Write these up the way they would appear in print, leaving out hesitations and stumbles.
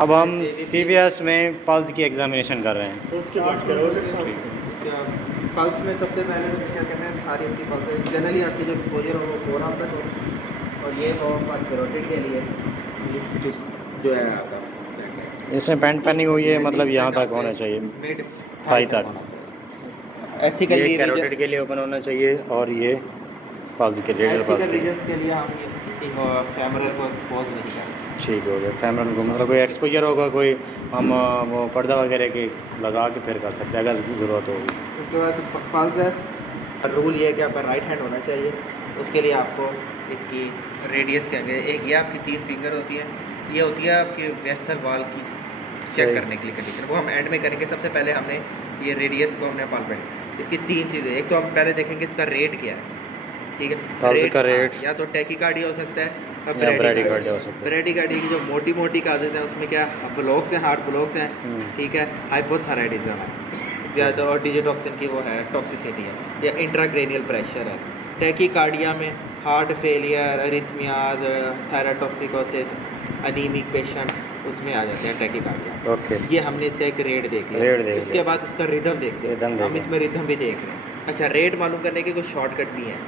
अब हम CVS में पल्स की एग्जामिनेशन कर रहे हैं। तो उसके बाद पल्स में सबसे पहले तो क्या करना है, सारी अपनी पल्स जनरली आपकी जो एक्सपोजर हो वो 4 आम तक हो, और ये हो पर कैरोटिड के लिए जो है आपका इसने पैंट पहनी हुई है, मतलब यहाँ तक होना चाहिए, मिड थाई तक। एथिकली ये कैरोटिड के लिए ओपन होना चाहिए और ये पल्स के लिए पल्स के लिए। रीजन के लिए हम कैमरे को एक्सपोज नहीं करते। ठीक हो गया। फैमरन को मतलब कोई एक्सपोजर होगा, कोई हम वो पर्दा वगैरह के लगा के फिर कर सकते हैं अगर ज़रूरत होगी। उसके बाद पल्स है, रूल ये है कि आपका राइट हैंड होना चाहिए। उसके लिए आपको इसकी रेडियस क्या है, एक ये आपकी 3 फिंगर होती है, ये होती है आपके वेसल वाल की चेक करने के लिए कंडीशन, वो हम एंड में करेंगे। सबसे पहले हमने ये रेडियस को हमने पालपेट, इसकी 3 चीज़ें, एक तो हम पहले देखेंगे इसका रेट क्या है, ठीक है। पल्स का रेट या तो टैकीकार्डिया हो सकता है, ब्रैडीकार्डिया हो सकता है। ब्रैडीकार्डिया की जो मोटी मोटी काजेज हैं उसमें क्या ब्लॉक्स हैं, हार्ट ब्लॉक्स हैं, ठीक है। हाइपोथायराइडिज्म है ज़्यादा, और डिजिटॉक्सिन की वो है टॉक्सिसिटी है, या इंट्राक्रेनियल प्रेशर है। टैकीकार्डिया में heart failure, arrhythmias, thyrotoxicosis, anaemic patient उसमें आ जाते हैं टैकीकार्डिया। ओके, ये हमने इसका एक रेट देख लिया। उसके बाद इसका रिदम देखते हैं, हम इसमें रिदम भी देख रहे हैं। अच्छा, रेट मालूम करने के कुछ शॉर्टकट भी हैं।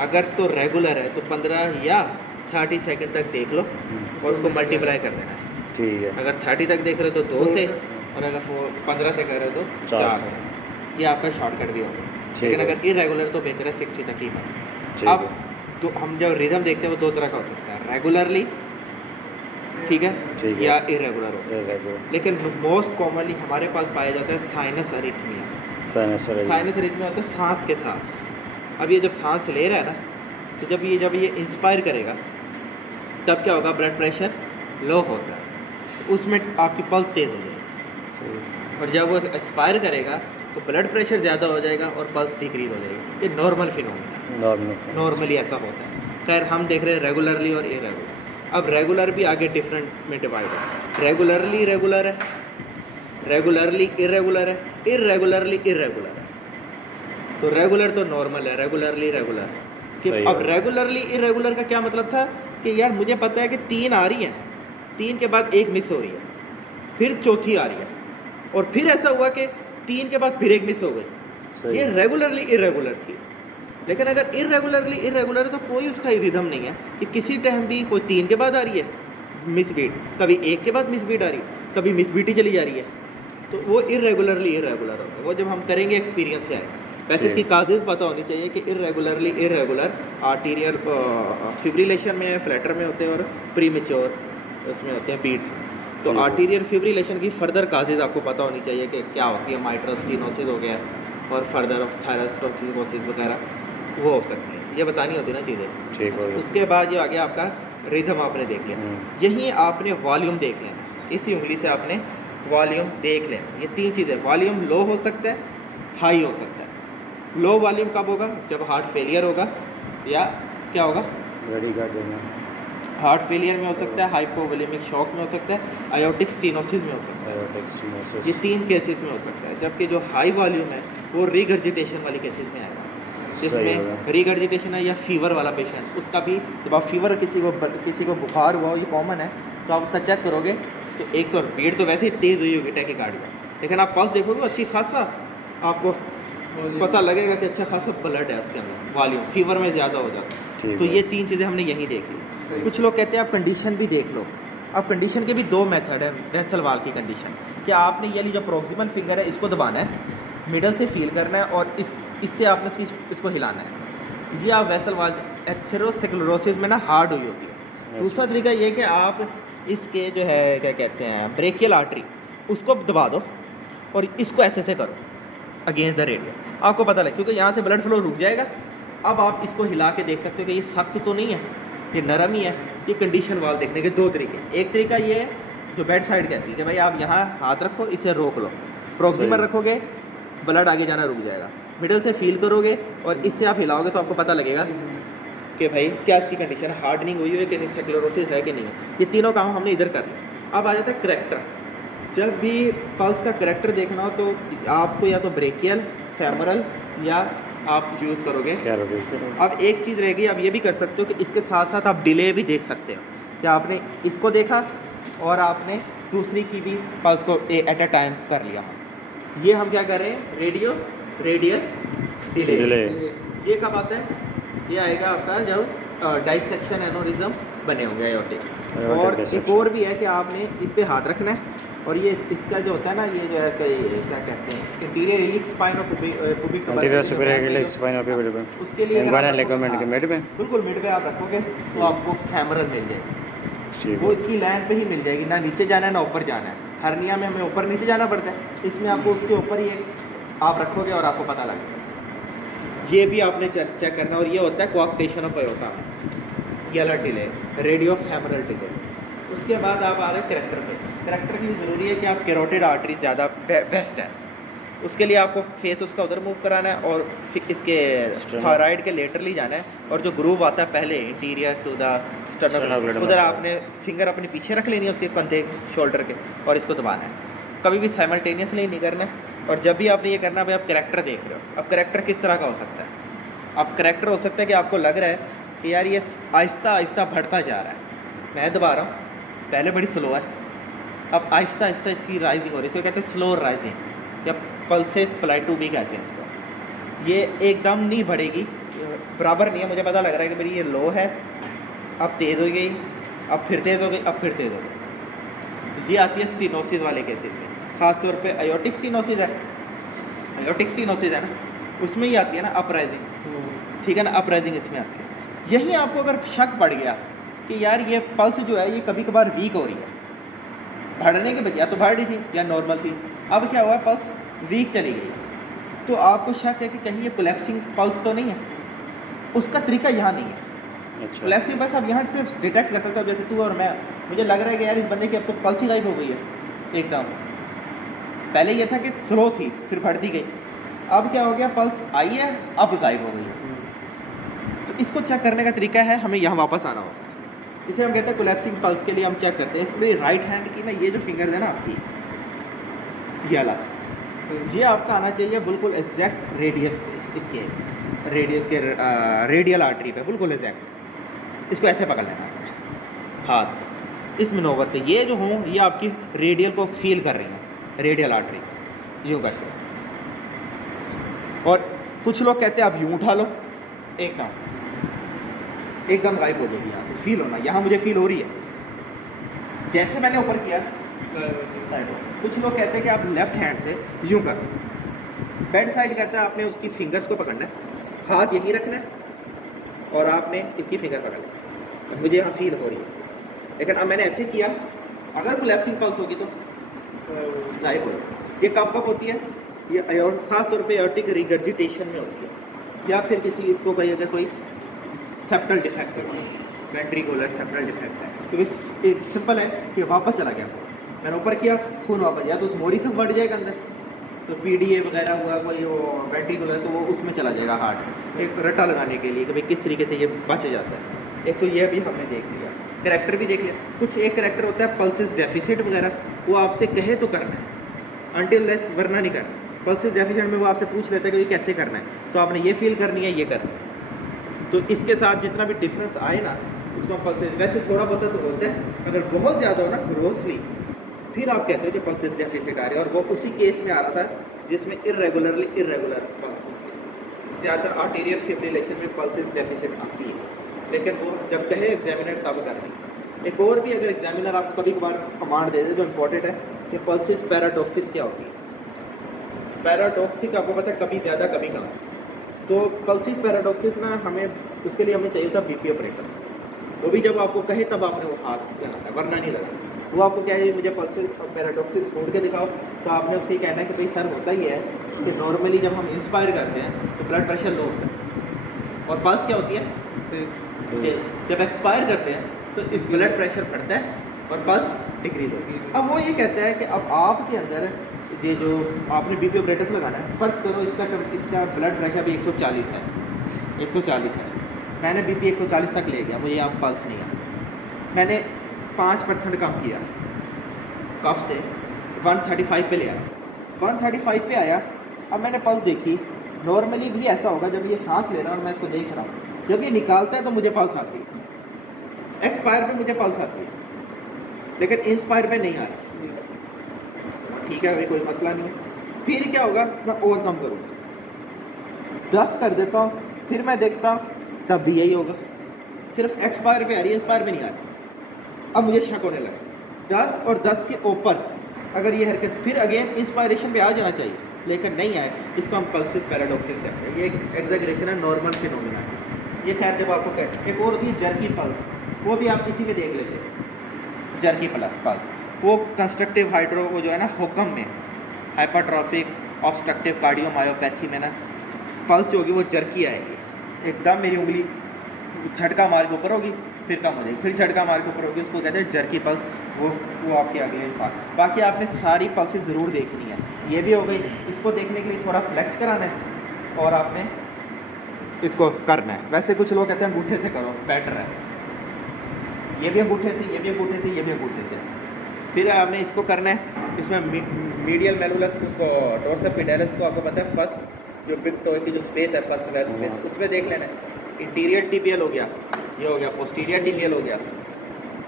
अगर तो रेगुलर है तो 15 या 30 सेकंड तक देख लो और उसको मल्टीप्लाई कर देना है, ठीक है। अगर 30 तक देख रहे हो तो 2 से, और अगर 15 से कर रहे हो तो 4 से। ये आपका शॉर्टकट भी होगा। लेकिन अगर इरेगुलर तो बेहतर है 60 तक ही करें। अब तो हम जब रिदम देखते हैं वो 2 तरह का हो सकता है, रेगुलरली, ठीक है, या इरेगुलर हो सकता है। लेकिन मोस्ट कॉमनली हमारे पास पाया जाता है साइनस अरिथमिया। साइनस अरिथमिया होता है सांस के साथ। अब ये जब सांस ले रहा है ना, तो जब ये इंस्पायर करेगा तब क्या होगा, ब्लड प्रेशर लो होता है, उसमें आपकी पल्स तेज़ हो जाएगी। और जब वो एक्सपायर करेगा तो ब्लड प्रेशर ज़्यादा हो जाएगा और पल्स डिक्रीज हो जाएगी। ये नॉर्मल फिनोमेना है, नॉर्मली ऐसा होता है। खैर हम देख रहे हैं रेगुलरली और इरेगुलर। अब रेगुलर भी आगे डिफरेंट में डिवाइड है, रेगुलरली रेगुलर है, रेगुलरली इरेगुलर है, इरेगुलरली इरेगुलर है। तो रेगुलर तो नॉर्मल है, रेगुलरली रेगुलर। अब रेगुलरली इरेगुलर का क्या मतलब था कि यार मुझे पता है कि 3 आ रही हैं, 3 के बाद 1 मिस हो रही है, फिर चौथी आ रही है, और फिर ऐसा हुआ कि 3 के बाद फिर 1 मिस हो गई। ये रेगुलरली इरेगुलर थी। लेकिन अगर इरेगुलरली इरेगुलर है तो कोई उसका रिदम नहीं है कि किसी टाइम भी कोई 3 के बाद आ रही है मिस बीट, कभी 1 के बाद मिस बीट आ रही है, कभी मिस बीट ही चली जा रही है, तो वो इरेगुलरली इरेगुलर होगा। वो जब हम करेंगे एक्सपीरियंस से आए। वैसे इसकी काजेज़ पता होनी चाहिए कि इरेगुलरली इरेगुलर आर्टीरियल फिब्रिलेशन में, फ्लैटर में होते हैं, और प्रीमेच्योर उसमें होते हैं बीट्स में। तो आर्टीरियल फिब्रिलेशन की फर्दर काजेज़ आपको पता होनी चाहिए कि क्या होती है, माइट्रल स्टेनोसिस हो गया, और फर्दर थायराटॉक्सिकोसिस वगैरह वो हो सकती है, ये बतानी होती है ना चीज़ें, ठीक है। उसके बाद ये आ गया आपका रिदम, आपने देख लिया। यहीं आपने वॉल्यूम देख लेना, इसी उंगली से आपने वॉल्यूम देख लेना। ये 3 चीज़ें, वॉल्यूम लो हो सकता है, हाई हो सकता है। लो वॉल्यूम कब होगा, जब हार्ट फेलियर होगा, या क्या होगा, हार्ट फेलियर में हो सकता है, हाइपोवोलेमिक शॉक में हो सकता है, आयोटिक स्टेनोसिस में हो सकता है। ये 3 केसेस में हो सकता है। जबकि जो हाई वॉल्यूम है वो रिगर्जिटेशन वाली केसेस में आएगा, जिसमें रिगर्जिटेशन है या फीवर वाला पेशेंट, उसका भी जब आप फीवर किसी को बुखार हुआ हो, ये कॉमन है, तो आप उसका चेक करोगे तो एक तो बीट तो वैसे ही तेज़ हुई होगी टैकीकार्डिया, लेकिन आप पल्स देखोगे अच्छी खासा आपको पता लगेगा कि अच्छा खासा ब्लड है उसके अंदर, वॉल्यूम फीवर में ज़्यादा हो जाता है। तो ये 3 चीज़ें हमने यहीं देख ली। कुछ लोग कहते हैं आप कंडीशन भी देख लो। अब कंडीशन के भी 2 मेथड है वेसल वाल की कंडीशन। क्या आपने ये जो प्रोक्सिमल फिंगर है इसको दबाना है, मिडल से फील करना है, और इससे आपने इसको हिलाना है। ये आप वेसल वाल एथेरोस्क्लेरोसिस में ना हार्ड हुई होती है। दूसरा तरीका ये कि आप इसके जो है क्या कहते हैं ब्रेकियल आर्टरी, उसको दबा दो और इसको ऐसे करो अगेंस्ट द रेडियस, आपको पता लगे, क्योंकि यहाँ से ब्लड फ्लो रुक जाएगा। अब आप इसको हिला के देख सकते हो कि ये सख्त तो नहीं है, ये नरम ही है। ये कंडीशन वाल देखने के 2 तरीके, एक तरीका ये है जो बेड साइड कहती है कि भाई आप यहाँ हाथ रखो, इसे रोक लो, प्रोक्सिमल रखोगे ब्लड आगे जाना रुक जाएगा, मिडल से फील करोगे और इससे आप हिलाओगे तो आपको पता लगेगा कि भाई क्या इसकी कंडीशन है, हार्डनिंग हुई है कि नहीं, स्क्लेरोसिस है कि नहीं है। ये तीनों काम हमने इधर कर लिया। अब आ जाता है करेक्टर। जब भी पल्स का करेक्टर देखना हो तो आपको या तो ब्रेकियल, फेमरल, या आप यूज़ करोगे। अब एक चीज़ रहेगी, आप ये भी कर सकते हो कि इसके साथ साथ आप डिले भी देख सकते हो। क्या आपने इसको देखा और आपने दूसरी की भी पल्स को एट अ टाइम कर लिया। ये हम क्या कर रहे हैं, रेडियल डिले। ये कब आता है, ये आएगा आपका जब डाइसेक्शन एनोरिज्म बने होंगे एओर्टिक। और एक और भी है कि आपने इस पे हाथ रखना है और ये इसका जो होता है ना, ये जो है क्या कहते हैं, इंटीरियर इलिक स्पाइन और पुबिक उसके लिए बिल्कुल मिड पे आप रखोगे तो आपको फेमरल मिल जाएगी। वो इसकी लाइन पे ही मिल जाएगी, ना नीचे जाना है ना ऊपर जाना है। हर्निया में हमें ऊपर नीचे जाना पड़ता है, इसमें आपको उसके ऊपर ही आप रखोगे और आपको पता लग जाएगा। ये भी आपने चेक करना। और ये होता है कोआक्टेशन ऑफ अयोर्टा, ये वाला डिले, रेडियो फेमरल डिले। उसके बाद आप आ रहे हैं करैक्टर पे। करैक्टर के लिए ज़रूरी है कि आप कैरोटिड आर्टरी ज़्यादा बेस्ट है। उसके लिए आपको फेस उसका उधर मूव कराना है और इसके थायराइड के लेटरली जाना है। और जो ग्रूव आता है पहले इंटीरियर टू द स्टर्नम, उधर आपने फिंगर अपने पीछे रख लेनी है उसके कंधे शोल्डर के और इसको दबाना है। कभी भी साइमल्टेनियसली नहीं करना है। और जब भी आपने ये करना है भाई, आप करैक्टर देख रहे हो। अब करैक्टर किस तरह का हो सकता है, अब करैक्टर हो सकता है कि आपको लग रहा है कि यार ये आहिस्ता आहिस्ता बढ़ता जा रहा है। मैं दबा रहा हूँ, पहले बड़ी स्लो है, अब आहिस्ता आहिस्ता इसकी राइजिंग हो रही है, इसको कहते हैं स्लो राइजिंग या पल्सेस प्लेटू भी कहते हैं इसको। ये एकदम नहीं बढ़ेगी, बराबर नहीं है। मुझे पता लग रहा है कि भाई ये लो है, अब तेज़ हो गई, अब फिर तेज़ हो गई, अब फिर तेज़ हो गई। ये आती है स्टीनोसिस वाले केसेस में, ख़ासतौर पे अयोर्टिक स्टीनोसिस है, अयोर्टिक स्टीनोसिस है ना, उसमें ही आती है ना अपराइजिंग, ठीक है ना, अपराइजिंग इसमें आती है। यहीं आपको अगर शक पड़ गया कि यार ये पल्स जो है ये कभी कभार वीक हो रही है, बढ़ने के बजाय तो बढ़ रही थी या नॉर्मल थी, अब क्या हुआ पल्स वीक चली गई, तो आपको शक है कि कहीं ये कोलैप्सिंग पल्स तो नहीं है। उसका तरीका यहाँ नहीं है। अच्छा। कोलैप्सिंग पल्स आप यहाँ से डिटेक्ट कर सकते हो। जैसे तू और मैं, मुझे लग रहा है कि यार इस बंदे की अब तो पल्स ही गायब हो गई है एकदम। पहले ये था कि स्लो थी फिर बढ़ती गई, अब क्या हो गया, पल्स आई है अब गायब हो गई है। तो इसको चेक करने का तरीका है, हमें यहाँ वापस आना होगा। इसे हम कहते हैं कोलैप्सिंग पल्स के लिए हम चेक करते हैं। इसमें राइट हैंड की ना ये जो फिंगर्स है ना आपकी, ये वाला, ये आपका आना चाहिए बिल्कुल एग्जैक्ट रेडियस पे, इसके रेडियस के रेडियल आर्टरी पे बिल्कुल एग्जैक्ट। इसको ऐसे पकड़ लेना हाथ इस मनोवर से, ये जो हों ये आपकी रेडियल को फील कर रही हैं, रेडियल आर्टरी यूँ करके। और कुछ लोग कहते हैं आप यूँ उठा लो, एकदम गायब हो जाएगी, यहाँ से फील होना, यहाँ मुझे फील हो रही है, जैसे मैंने ऊपर किया गायब हो। कुछ लोग कहते हैं कि आप लेफ्ट हैंड से यूँ कर लो, बेड साइड कहता है आपने उसकी फिंगर्स को पकड़ना है, हाथ यहीं रखना है और आपने इसकी फिंगर पकड़ना है। मुझे यहाँ फील हो रही है, लेकिन अब मैंने ऐसे किया, अगर कोलैप्सिंग पल्स होगी तो गायब हो जाएगी। ये कब होती है, ये ख़ास तौर पे एओर्टिक रिगर्जिटेशन में होती है, या फिर किसी इसको कोई अगर कोई सेप्टल डिफेक्ट है, वेंट्रिकुलर सेप्टल डिफेक्ट है, तो एक सिंपल है कि वापस चला गया, मैंने ऊपर किया खून वापस, या तो उस मोरी से बढ़ जाएगा अंदर, तो पीडीए वगैरह हुआ कोई वो वेंट्रिकुलर, तो वो उसमें चला जाएगा हार्ट, एक रट्टा लगाने के लिए कि भाई किस तरीके से ये बच जाता है। एक तो ये भी हमने देख लिया, करैक्टर भी देख लिया। कुछ एक करैक्टर होता है पल्सेस डेफिसिट वगैरह, वो आपसे कहे तो करना है, अनटिल लेस वरना नहीं करना। पल्सेस डेफिसिट में वो आपसे पूछ लेता है कि ये कैसे करना है, तो आपने ये फील करनी है, ये करना है। तो इसके साथ जितना भी डिफरेंस आए ना, उसको पल्सेस, वैसे थोड़ा बहुत तो होता है, अगर बहुत ज़्यादा हो ना ग्रोसली, फिर आप कहते हो कि पल्सेस डेफिसिट आ रही है। और वो उसी केस में आ रहा था जिसमें इरेगुलर पल्स होती है। ज़्यादा आर्टीरियल फिब्रिलेशन में पल्सेस डेफिसिट आती है, लेकिन वो जब कहे एग्जामिनर तब करनी। एक और भी अगर एग्जामिनर आपको कभी कभार कमांड दे दे जो इम्पोर्टेंट है कि पल्सेस पैराडॉक्सिस क्या होती है। पैराडॉक्सिक आपको पता है कभी ज़्यादा कभी कम, तो पल्सेस पैराडॉक्सिस ना हमें उसके लिए हमें चाहिए था बीपी ऑपरेटर्स। वो भी जब आपको कहे तब आपने वो हाथ लगाना है, वरना नहीं लगाना। वो आपको क्या है, मुझे पल्सेस पैराडॉक्सिस फोड़ के दिखाओ, तो आपने उसके कहना है कि भाई सर होता ही है कि नॉर्मली जब हम इंस्पायर करते हैं तो ब्लड प्रेशर लो होता है, और पल्स क्या होती है, जब एक्सपायर करते हैं तो इस ब्लड प्रेशर बढ़ता है और पल्स डिक्रीज होती है। अब वो ये कहता है कि अब आपके अंदर ये जो आपने बीपी ऑपरेटर्स लगाना है, फर्ज करो इसका ब्लड प्रेशर भी 140 है, 140 है, मैंने बीपी 140 तक ले गया, मुझे यहाँ पल्स नहीं है, मैंने 5% कम किया, कफ से 135 पे ले आया, 135 पे आया। अब मैंने पल्स देखी, नॉर्मली भी ऐसा होगा जब ये सांस ले रहा है और मैं इसको देख रहा हूँ, जब ये निकालता है तो मुझे पल्स आती है, एक्सपायर पे मुझे पल्स आती है। लेकिन इंस्पायर में नहीं आ रहा। ठीक है भाई, कोई मसला नहीं है। फिर क्या होगा, मैं और कम करूँगा, 10 कर देता हूँ, फिर मैं देखता हूँ तब भी यही होगा, सिर्फ एक्सपायर पे आ रही है, इंस्पायर में नहीं आ रही। अब मुझे शक होने लगा, 10 और 10 के ऊपर अगर ये हरकत फिर अगेन इंस्पायरेशन पे आ जाना चाहिए, लेकिन नहीं आए, इसको हम पल्सिस पैराडॉक्सिस कहते हैं। ये एक एग्जैगरेशन है, नॉर्मल फिनोमिना है ये। खैर जब आपको कह, एक और होती है जर्की पल्स, वो भी आप इसी में देख लेते हैं। जर्की पल्स वो कंस्ट्रक्टिव हाइड्रो, वो जो है ना हुक्म में, हाइपरट्रॉफिक ऑब्स्ट्रक्टिव कार्डियोमायोपैथी में ना पल्स जो होगी वो जर्की आएगी, एकदम मेरी उंगली झटका मार के ऊपर होगी, फिर कम हो जाएगी, फिर झटका मार के ऊपर होगी, उसको कहते हैं जर्की पल्स। वो आपके अगले पार्ट। बाकी आपने सारी पल्सेस ज़रूर देखनी है। ये भी हो गई, इसको देखने के लिए थोड़ा फ्लेक्स कराना है और आपने इसको करना है। वैसे कुछ लोग कहते हैं अंगूठे से करो, बेटर है। ये भी अंगूठे से, ये भी अंगूठे से, ये भी अंगूठे से। फिर आपने इसको करना है, इसमें मीडियल मेलुलस, उसको डोर्सल पेडालिस को आपको पता है, फर्स्ट जो बिग टो की जो स्पेस है, फर्स्ट वेब स्पेस, उसमें देख लेना है। इंटीरियर टिबियल हो गया, ये हो गया, पोस्टीरियर टिबियल हो गया,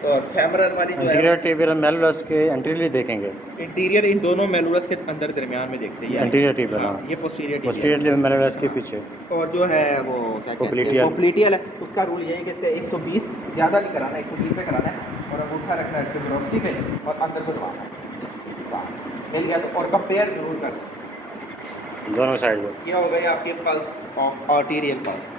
और फेमरल वाली जो है इंटीरियर टिबियल मेलुलस के एंटीरियरली देखेंगे, इंटीरियर इन दोनों मेलुलस के अंदर दरमियान में देखते हैं। एंटीरियर टिबियल, हाँ, हाँ, ये पोस्टीरियर टिबियल। पोस्टीरियर मेलुलस के पीछे। और जो है वो क्या कहते हैं, पोप्लिटियल। पोप्लिटियल है, उसका रूल ये है कि इसका 120 ज़्यादा नहीं कराना है, 120 पे कराना है, और अंगूठा रखना है ट्यूबरोसिटी पे और अंदर को दबाना है। मिल गया तो, और कंपेयर जरूर कर दोनों साइड को। ये हो गई आपकी पल्स ऑफ आर्टीरियल पल्स।